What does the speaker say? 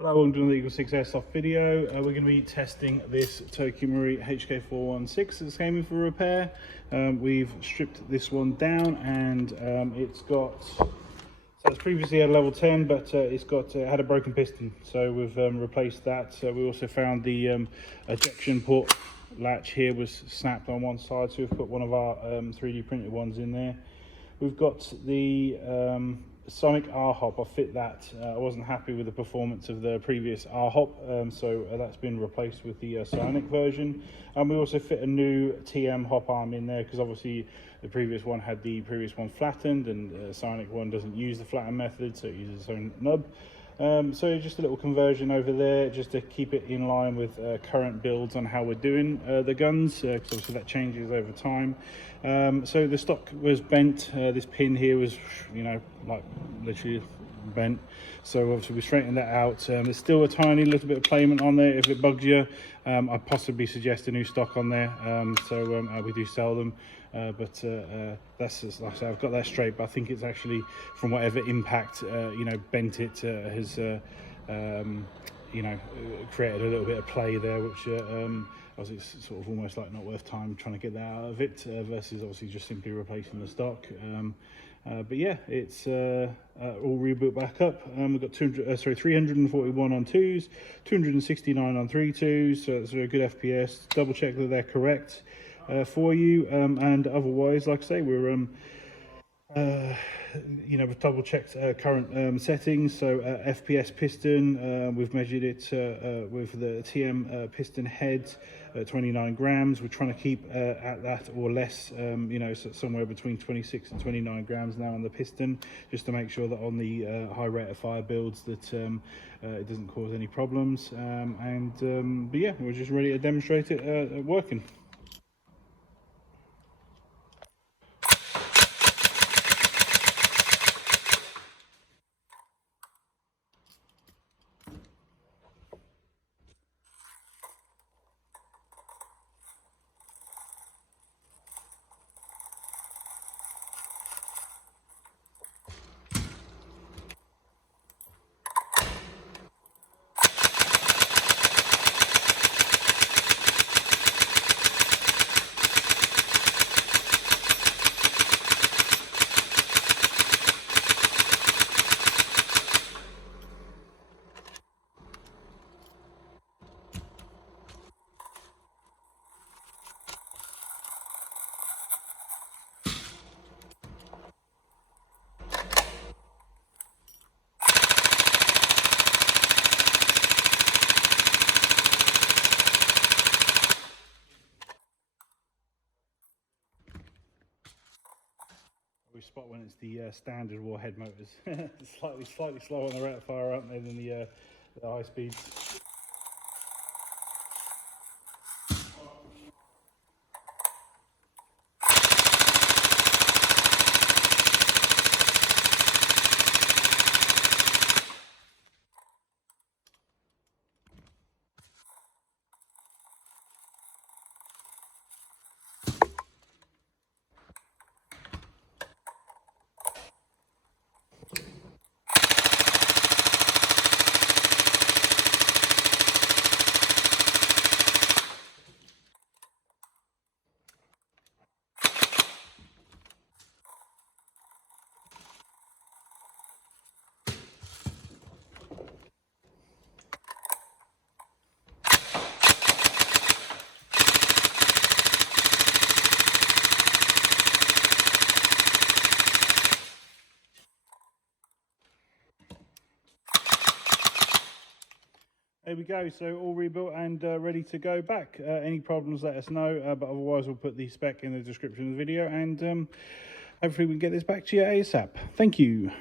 Hello, welcome to the EagleSix Airsoft video. We're going to be testing this Tokyo Marui HK416 that's came in for repair. We've stripped this one down and it's got, so it's previously had level 10, but it's got had a broken piston, so we've replaced that. We also found the ejection port latch here was snapped on one side, so we've put one of our 3D printed ones in there. We've got the Sonic R-Hop. I fit that. I wasn't happy with the performance of the previous R-Hop, so that's been replaced with the psionic version. We also fit a new TM hop arm in there because obviously the previous one had the previous one flattened, and the psionic one doesn't use the flatten method, so it uses its own nub. So just a little conversion over there just to keep it in line with current builds on how we're doing the guns, because obviously that changes over time. So the stock was bent. This pin here was, you know, like literally bent, so obviously we straightened that out. There's still a tiny little bit of playment on there. If it bugs you, I'd possibly suggest a new stock on there. We do sell them, but that's just, like I say, I've got that straight, but I think it's actually from whatever impact you know, bent it, has you know, created a little bit of play there, which obviously it's sort of almost like not worth time trying to get that out of it, versus obviously just simply replacing the stock. But yeah, it's all rebuilt back up. We've got 341 on 2s, 269 on 3.2s, so it's a good FPS. Double check that they're correct for you, and otherwise, like I say, we're you know, we've double checked current settings. So FPS Piston, we've measured it with the TM piston head, 29 grams. We're trying to keep at that or less, you know, so somewhere between 26 and 29 grams now on the piston, just to make sure that on the high rate of fire builds that it doesn't cause any problems. But yeah, we're just ready to demonstrate it working. We spot when it's the standard warhead motors. slightly slower on the rate of fire, aren't they, than the high speeds. There we go, so all rebuilt and ready to go back. Any problems, let us know, but otherwise we'll put the spec in the description of the video, and hopefully we can get this back to you ASAP. Thank you.